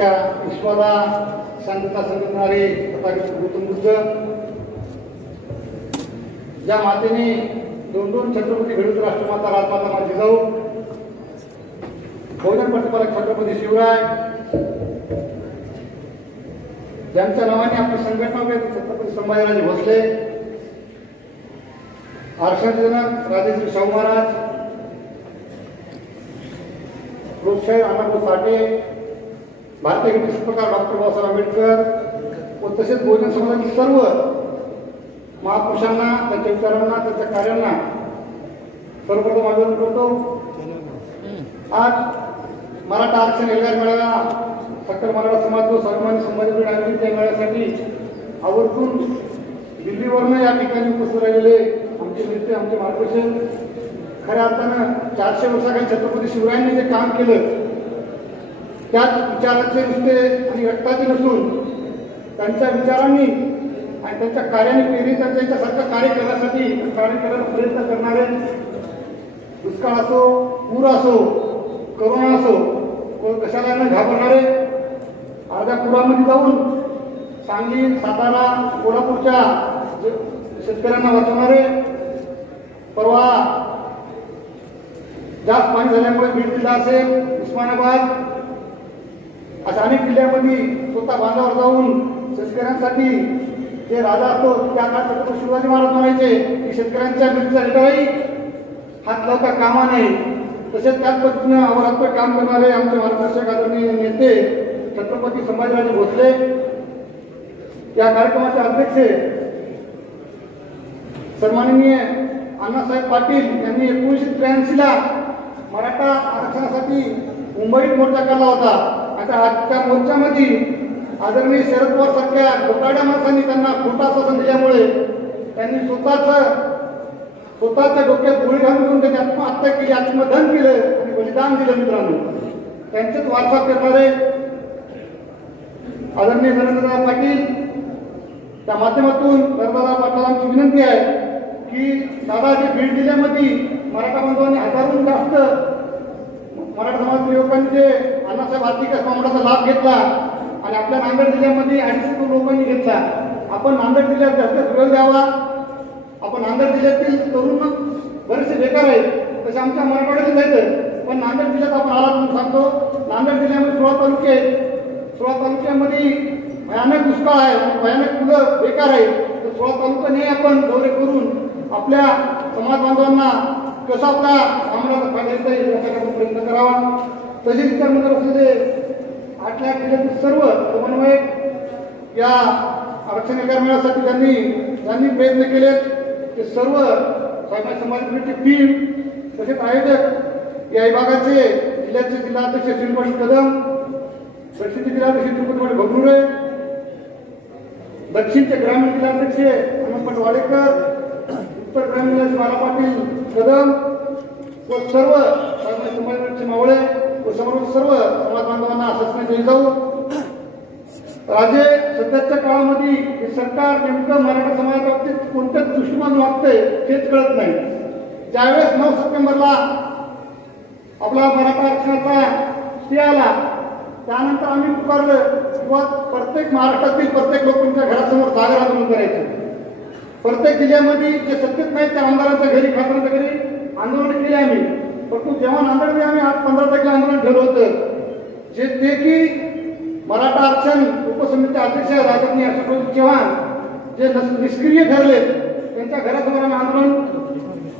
अख्ख्या विश्वाला शांतता संदेणारे तथागत गौतम बुद्ध, ज्या मातेने दोन छत्रपती घडवून राष्ट्रमाता राजमाता माझी जाऊ बहुजन प्रतिपालक छत्रपती शिवराय, ज्यांच्या नावाने आपली संघटना होते छत्रपती संभाजीराजे भोसले, आरक्षणजनक राजेश्री शाहू महाराज, लोकशाहीर अण्णाभाऊ साठे, भारतीय शिल्पकार डॉक्टर बाबासाहेब आंबेडकर व तसेच बहुजन समाजातील सर्व महापुरुषांना, त्यांच्या विचारांना, त्यांच्या कार्यांना सर्वप्रथम अभिवादन करतो. आज मराठा आरक्षण एल्गार मेळावा, सकल मराठा समाज व सर्वमान्य समाजातील आयोजित या मेळाव्यासाठी आवर्जून दिल्लीवरनं या ठिकाणी उपस्थित राहिलेले आमचे नेते, आमचे मार्गदर्शन, खऱ्या अर्थानं 400 वर्षाखाली छत्रपती शिवरायांनी जे काम केलं त्याच विचाराचे नुसते आणि रक्ताचे नसून त्यांच्या विचारांनी आणि त्यांच्या कार्याने प्रेरित त्यांच्यासारखं कार्य करण्यासाठी कार्य करायला प्रयत्न करणारे, दुष्काळ असो, पूर असो, करोना असो, कशाला न घाबरणारे, अर्ध्या पुरामध्ये जाऊन सांगली, सातारा, कोल्हापूरच्या शेतकऱ्यांना वाचवणारे, परवा जास्त पाणी झाल्यामुळे बीड जिल्हा असेल, उस्मानाबाद अशा अनेक जिल्ह्यामध्ये स्वतः बांधावर जाऊन शेतकऱ्यांसाठी जे राजा असतो त्या काळात छत्रपती शिवाजी महाराज म्हणायचे की शेतकऱ्यांच्या मिरच्या रेटाही हात लावता कामा नाही. तसेच त्याच पद्धतीनं अहोरात्र काम करणारे आमचे मार्गदर्शक आदरणीय नेते छत्रपती संभाजीराजे भोसले या कार्यक्रमाचे अध्यक्ष सन्माननीय अण्णासाहेब पाटील यांनी 1983ला मराठा आरक्षणासाठी मुंबईत मोर्चा काढला होता. आता त्या मोर्चामध्ये आदरणीय शरद पवार सारख्या खोटाड्या माणसांनी त्यांना खोटा आश्वासन दिल्यामुळे त्यांनी स्वतःच्या डोक्यात गोळी घालून त्यांनी आत्महत्या केली, आत्मदहन केलं आणि बलिदान दिलं. मित्रांनो, त्यांचेच वारसा करणारे आदरणीय नरेंद्रदादा पाटील, त्या माध्यमातून नरेंद्रदादा पाटलांची विनंती आहे की दादा जे बीड जिल्ह्यामध्ये मराठा बांधवांनी हजारोहून जास्त मराठा समाजातील युवकांनी जे अण्णासाहेब आर्थिक महामंडळाचा लाभ घेतला आणि आपल्या नांदेड जिल्ह्यामध्ये 250 लोकांनी घेतला. आपण नांदेड जिल्ह्यात जास्त वेळ द्यावा. आपण नांदेड जिल्ह्यातील तरुण बरेचसे बेकार आहेत, तसे आमच्या मराठवाड्यातच आहेत, पण नांदेड जिल्ह्यात आपण आला म्हणून सांगतो. नांदेड जिल्ह्यामध्ये 16 तालुके आहेत. 16 तालुक्यामध्ये भयानक दुष्काळ आहे, भयानक मुलं बेकार आहेत. तर 16 तालुक्याने आपण दौरे करून आपल्या समाज बांधवांना कसा आपला आम्हाला फायदा येता येईल यासाठी प्रयत्न करावा. तसे विचारनगर असलेले 8 लाख जिल्ह्यातील सर्व समन्वयक या आरक्षण एल्गार मेळाव्यासाठी ज्यांनी प्रयत्न केले ते सर्व समाजची टीम, तसेच आयोजक या विभागाचे जिल्ह्याचे जिल्हाध्यक्ष श्रीपाटील कदम, दक्षिणचे जिल्हाध्यक्ष तिरुपती भगनुरे, दक्षिणचे ग्रामीण जिल्हाध्यक्ष हनुमंत वाडेकर, उत्तर ग्रामीण जिल्ह्याचे बाला पाटील कदम व सर्व समाजाचे मावळे व सर्व समाज बांधवांना आश्वासन दिले जाऊ. राजे सध्याच्या काळामध्ये हे सरकार नेमकं मराठा समाजाबाबतीत कोणत्याच दृष्टिकोन वागतंय हेच कळत नाही. ज्यावेळेस 9 सप्टेंबरला आपला मराठा आरक्षणाचा स्टे आला त्यानंतर आम्ही पुकारलं किंवा प्रत्येक महाराष्ट्रातील प्रत्येक लोकांच्या घरासमोर जागर आंदोलन करायचं. प्रत्येक जिल्ह्यामध्ये जे सत्तेत नाही त्या आमदारांच्या घरी, खासदारांच्या घरी आंदोलन केले आम्ही. परंतु जेव्हा नांदेडमध्ये आम्ही 8-15 तारखेला आंदोलन ठेवलं होतं जे ते की मराठा आरक्षण उपसमितीचे अध्यक्ष राजकीय अशोक चव्हाण जे निष्क्रिय ठरले त्यांच्या घरासमोर आम्ही आंदोलन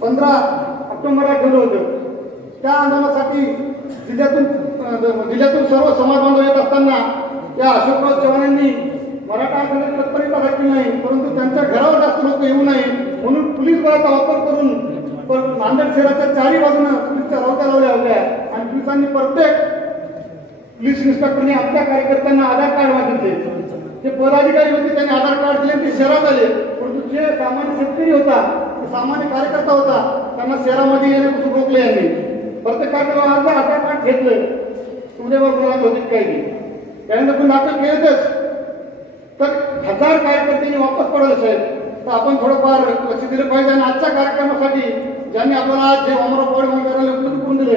15 ऑक्टोबरला ठेवलं होतं. त्या आंदोलनासाठी जिल्ह्यातून सर्व समाज बांधव येत असताना या अशोकराव चव्हाणांनी मराठा आरक्षणाची तत्परता दाखवली नाही, परंतु त्यांच्या घरावर जास्त लोक येऊ नये म्हणून पोलीस बळाचा वापर करून नांदेड शहराच्या 4ही बाजूनं पोलीसच्या रावत्या लावल्या होत्या आणि पोलिसांनी प्रत्येक पोलीस इन्स्पेक्टरने आपल्या कार्यकर्त्यांना आधार कार्ड मागितले. जे पदाधिकारी होते त्यांनी आधार कार्ड दिले, ते शहरात आले, परंतु जे सामान्य शेतकरी होता, सामान्य कार्यकर्ता होता, त्यांना शहरामध्ये येण्यापासून रोखले यांनी. प्रत्येक कार्यकर्त्याला आधार कार्ड घेतलं. तुमच्यावर गुन्हा होते काही त्यानंतर पण दाखल केलेच तर 1000 कार्यकर्त्यांनी वापस पडलं साहेब. तर आपण थोडंफार लक्ष दिलं पाहिजे. आणि आजच्या कार्यक्रमासाठी ज्यांनी आपल्याला जे अमराव पवार उपलब्ध करून दिले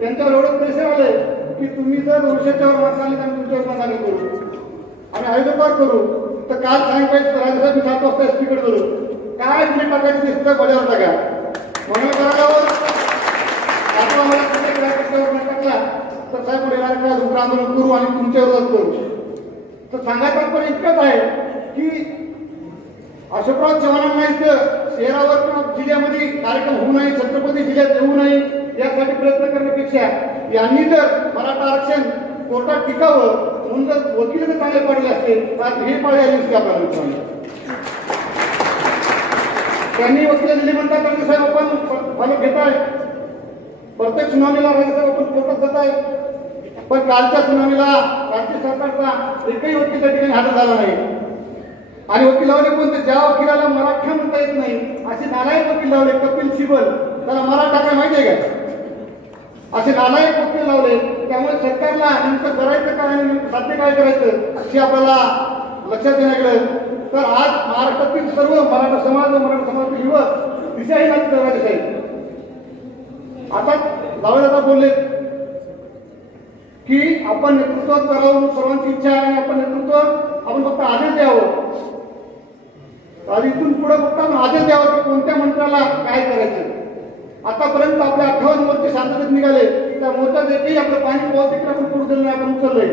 त्यांच्यावर एवढं प्रेशर आले की तुम्ही जर वर्षाच्यावर मार्क आले तर तुमच्यावर मार्ग करू, आम्ही आयोजकावर करू. तर काल सायंकाळी राजेसाहेब 7 वाजता एसपीकडे करू, काय तुम्ही टाकायचं ते सुद्धा बजावर टाका. मंगळ करारावर आता आम्हाला प्रत्येक राज्यावर टाकला तर साहेब पुढे येणाऱ्या उग्र आंदोलन करू आणि तुमच्या विरोधात करू. तर सांगायचं पण इतकंच आहे की अशोकराव चव्हाणांना इथं शहरावर किंवा जिल्ह्यामध्ये कार्यक्रम होऊ नये, छत्रपती जिल्ह्यात येऊ नये यासाठी प्रयत्न करण्यापेक्षा यांनी जर मराठा आरक्षण कोर्टात टिकावं म्हणून जर वकील जर चांगले पडले असते तर हे पाळले आले असते आपल्याला. त्यांनी वकील दिली म्हणतात राजेसाहेब आपण फॉलो घेत आहे, प्रत्येक सुनावणीला राजेसाहेब आपण कोर्टात जात आहे. पण कालच्या सुनावणीला राज्य सरकारचा एकही वकील त्या ठिकाणी हजर झाला नाही. आणि वकील लावले कोणते, ज्या वकिलाला मराठा म्हणता येत नाही असे नालायक वकील लावले. कपिल सिबल, त्याला मराठा काय माहिती आहे का, असे नालायक वकील लावले. त्यामुळे सरकारला नेमकं करायचं काय आणि साध्य काय करायचं अशी आपल्याला लक्षात येण्याकडे. तर आज महाराष्ट्रातील सर्व मराठा समाज व मराठा समाजातील युवक दिशाही नाच करायचे साहेब. आता जावेदादा बोलले की आपण नेतृत्व करावं, सर्वांची इच्छा आहे आणि आपण नेतृत्व आपण फक्त आदेश द्यावं. आणि इथून पुढे फक्त आपण आदेश द्यावं की कोणत्या मंत्र्याला काय करायचं. आतापर्यंत आपले 58 मोर्चे शांततेत निघाले, त्या मोर्चात एकही आपलं पाणी पोहोचते की आपण पुढे दिलं नाही, आपण उचललंय.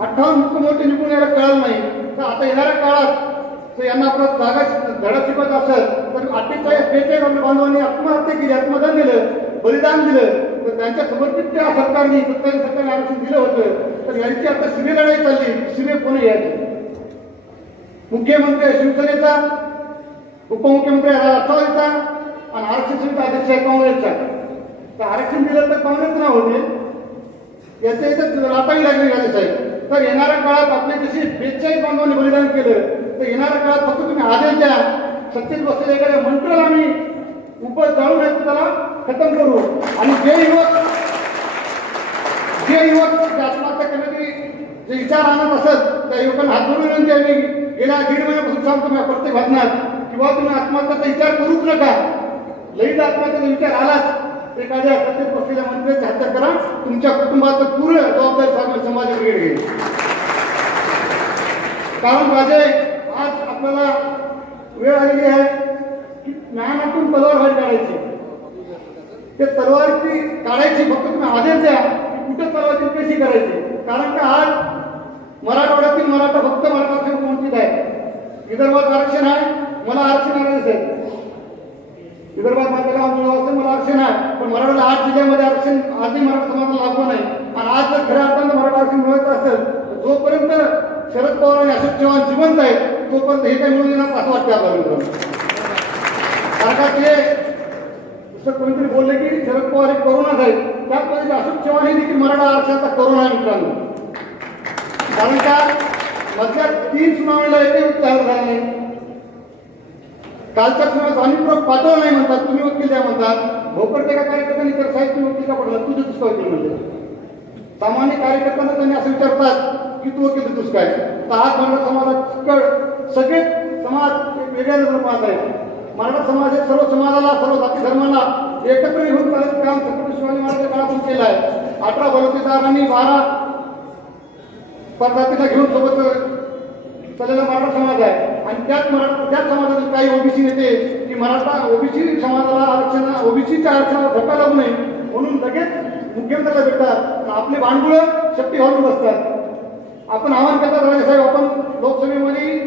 58 मुख्य मोर्चे निघून यायला कळलं नाही. तर आता येणाऱ्या काळात तर यांना आपला जागा धडा शिकवत असेल तर 48-42 आपल्या बांधवांनी आत्महत्या केली, आत्मदान दिलं, बलिदान दिलं. तर त्यांच्या समर्पित त्या सरकारने सरकारने आरक्षण दिलं होतं. तर यांची आता शिवे लढाई चालली, शिवे कोणी यायची. मुख्यमंत्री शिवसेनेचा, उपमुख्यमंत्री राष्ट्रवादीचा आणि आरक्षण समिती अध्यक्ष आहे काँग्रेसचा. तर आरक्षण दिलं तर काँग्रेसचं नाव होते, याच्या इथं लाटावी लागली राजेसाहेब. तर येणाऱ्या काळात आपले जशी 42 बांधवांनी बलिदान केलं तर येणाऱ्या काळात फक्त तुम्ही आदेश द्या, सत्तेत बसलेल्या एखाद्या मंत्र्याला आम्ही उपज जाळून आहे त्याला खतम करू. आणि जे युवक आत्महत्या करण्याचे जे विचार आणत असत त्या युवकांना हात जोडून विनंती आहे. गेल्या 1.5 महिन्यापासून सांगतो मी प्रत्येक भाषणात किंवा तुम्ही आत्महत्याचा विचार करूच नका. लईत आत्महत्याचा विचार आलाच एखाद्या सत्तेत बसलेल्या मंत्र्याची हत्या करा, तुमच्या कुटुंबाचं पूर्ण जबाबदारी समाजाकडे घेईल. कारण राजे आज आपल्याला वेळ आलेली आहे की ज्ञानातून तलवार बाहेर काढायची. ते तलवारची काढायची फक्त तुम्ही आदेश द्या की कुठं तलवारची कशी करायची. कारण का आज मराठवाड्यातील मराठा फक्त मराठा वंचित आहे. विदर्भात आरक्षण आहे, मला आरक्षण आहे. विदर्भात माझ्या मला आरक्षण आहे, पण मराठवाड्याला 8 जिल्ह्यामध्ये आरक्षण आजही मराठा समाजाला लागू नाही. आणि आज जर खऱ्या अर्थानं मराठा आरक्षण मिळत असेल तर जोपर्यंत शरद पवार आणि अशोक चव्हाण जिवंत आहेत तोपर्यंत हे काही मिळून येणार असं वाटतं आपल्याला. कारण का ते दुसरं कोणीतरी बोलले की शरद पवार हे करोनाच आहेत, त्याच पद्धतीने अशोक चव्हाण हे देखील मराठा आरक्षणाचा करोना आहे मित्रांनो. कारण का मधल्या 3 सुनावणीला एकही उत्तर झाला नाही. कालच्या सुनावणीत अनिप्रयोग पाठवला नाही म्हणतात, तुम्ही वकील द्या म्हणतात. भोकरच्या कार्यकर्त्यांनी तर साहेब तुम्ही वकील का पडला, तुझं दुसका वकील म्हणले. सामान्य कार्यकर्त्यांना त्यांनी असं विचारतात की तू वकील तुझ काय. तर आज मराठा समाजात सगळे समाज वेगळ्या नजर पाहत आहेत. मराठा समाज हे सर्व समाजाला, सर्व जाती धर्माला एकत्र घेऊन चालायचं काम छत्रपती शिवाजी महाराजांच्या काळातून केलं आहे. 18 बलुतेदारांनी 12 परजातीला घेऊन सोबत चाललेला मराठा समाज आहे. आणि त्याच समाजातील काही ओबीसी नेते की मराठा ओबीसी समाजाला आरक्षण, ओबीसीच्या आरक्षणाला धक्का लागू नये म्हणून लगेच मुख्यमंत्र्याला भेटतात, आपले भांडुळं शक्ती घालून बसतात. आपण आवाहन करतात राजेसाहेब, आपण लोकसभेमध्ये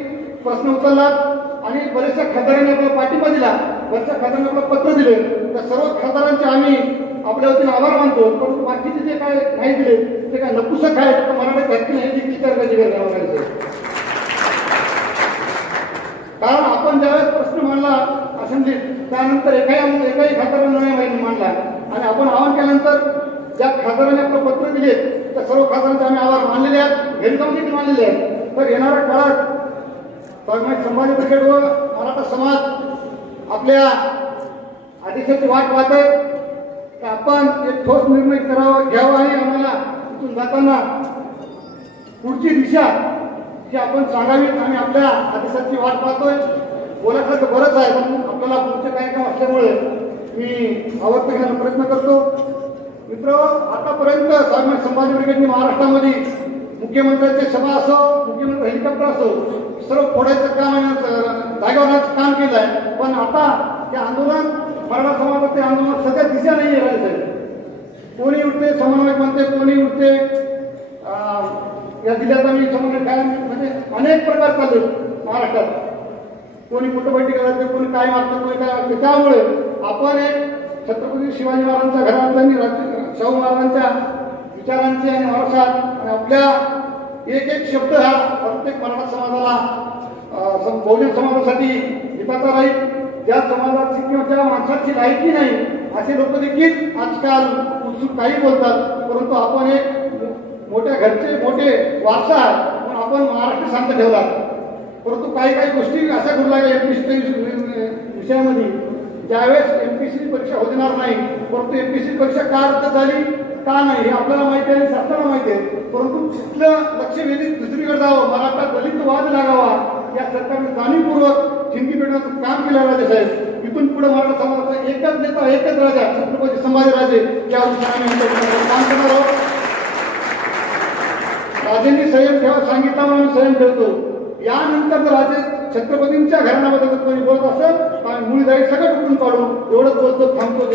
प्रश्न उचललात आणि बरेचशा खासदारांनी आपला पाठिंबा दिला, बरेचशा खासदारांनी आपलं पत्र दिले. त्या सर्व खासदारांचे आम्ही आपल्या वतीने आभार मानतो. परंतु बाकीचे जे काय नाही दिले ते काय नपुसक आहेत, तर मराठा हक्की नाही देखील विचार करायची गरज आहे. कारण आपण ज्यावेळेस प्रश्न मांडला असेंब्लीत त्यानंतर एकाही खासदारांना नाही मांडला आणि आपण आवाहन केल्यानंतर ज्या खासदारांनी आपलं पत्र दिले त्या सर्व खासदारांचे आम्ही आभार मानलेले आहेत, घरी जाऊन देखील मानलेले आहेत. तर येणाऱ्या काळात संभाजी ब्रिगेड व मराठा समाज आपल्या आदेशाची वाट पाहत आहे तर आपण एक ठोस निर्णय घ्यावा आणि आम्हाला इथून जाताना पुढची दिशा जी आपण सांगावीत. आम्ही आपल्या आदेशाची वाट पाहतोय. बोलायचं तर बरंच आहे पण आपल्याला पुढचे कार्यक्रम असल्यामुळे मी आवर्त घेण्याचा प्रयत्न करतो. मित्र, आतापर्यंत स्वाभिमान संभाजी ब्रिगेडने महाराष्ट्रामध्ये मुख्यमंत्र्यांच्या सभा असो, मुख्यमंत्री हेलिकॉप्टर असो, सर्व फोडायचं काम जागेवर काम केलं आहे. पण आता ते आंदोलन, मराठा समाजाचे आंदोलन सध्या दिशा नाही आहे. कोणी उठते समन्वयक म्हणते, कोणी उठते या जिल्ह्याचा मी समन्वय काय म्हणजे अनेक प्रकार चालू महाराष्ट्रात. कोणी कुटुंबटी करायचे, कोणी काय मागतं, कोणी काय मागतं. त्यामुळे आपण एक छत्रपती शिवाजी महाराजांच्या घरातल्यांनी शाहू महाराजांच्या विचारांची आणि वारसात आणि आपल्या एक एक शब्द हा प्रत्येक मराठा समाजाला बहुजन समाजासाठी हिताचा राहील. ज्या समाजाची किंवा त्या माणसाची लायकी नाही असे लोक देखील आजकाल उत्सुक काही बोलतात. परंतु आपण एक मोठ्या घरचे मोठे वारसा आहे, पण आपण महाराष्ट्र शांत ठेवला. परंतु काही काही गोष्टी अशा घडू लागल्या एमपीसी विषयामध्ये. ज्यावेळेस एमपीसी परीक्षा होणार नाही, परंतु एमपीसी परीक्षा का रद्द झाली का नाही हे आपल्याला माहिती आहे, शासनाला माहिती आहे. परंतु तिथलं लक्ष वेधित दुसरीकडे जावं, मराठा दलित वाद लागावा या सरकारने जाणीवपूर्वक चिंती पेटवण्याचं काम केलं राजे साहेब. इथून पुढे मराठा समाजाचा एकच नेता, एकच राजा छत्रपती संभाजीराजे या काम करणार आहोत. राजेंनी संयम ठेवा सांगितला म्हणून संयम ठेवतो. यानंतर जर राजे छत्रपतींच्या घराण्यामध्ये जर कोणी बोलत असेल तर मुळी जाईल सगळं कुठून काढू. एवढंच बोलतो, थांबतो.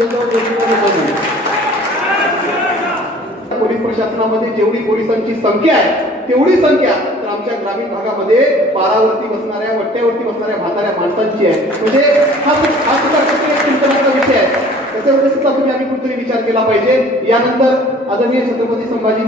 पोलीस प्रशासनामध्ये जेवढी पोलिसांची संख्या आहे तेवढी संख्या तर आमच्या ग्रामीण भागामध्ये पारावरती बसणाऱ्या, वट्ट्यावरती बसणाऱ्या म्हाताऱ्या माणसांची आहे. म्हणजे हा सुद्धा चिंतनाचा विषय आहे. त्याच्यावर सुद्धा तुम्ही आम्ही कुठेतरी विचार केला पाहिजे. यानंतर आदरणीय छत्रपती संभाजी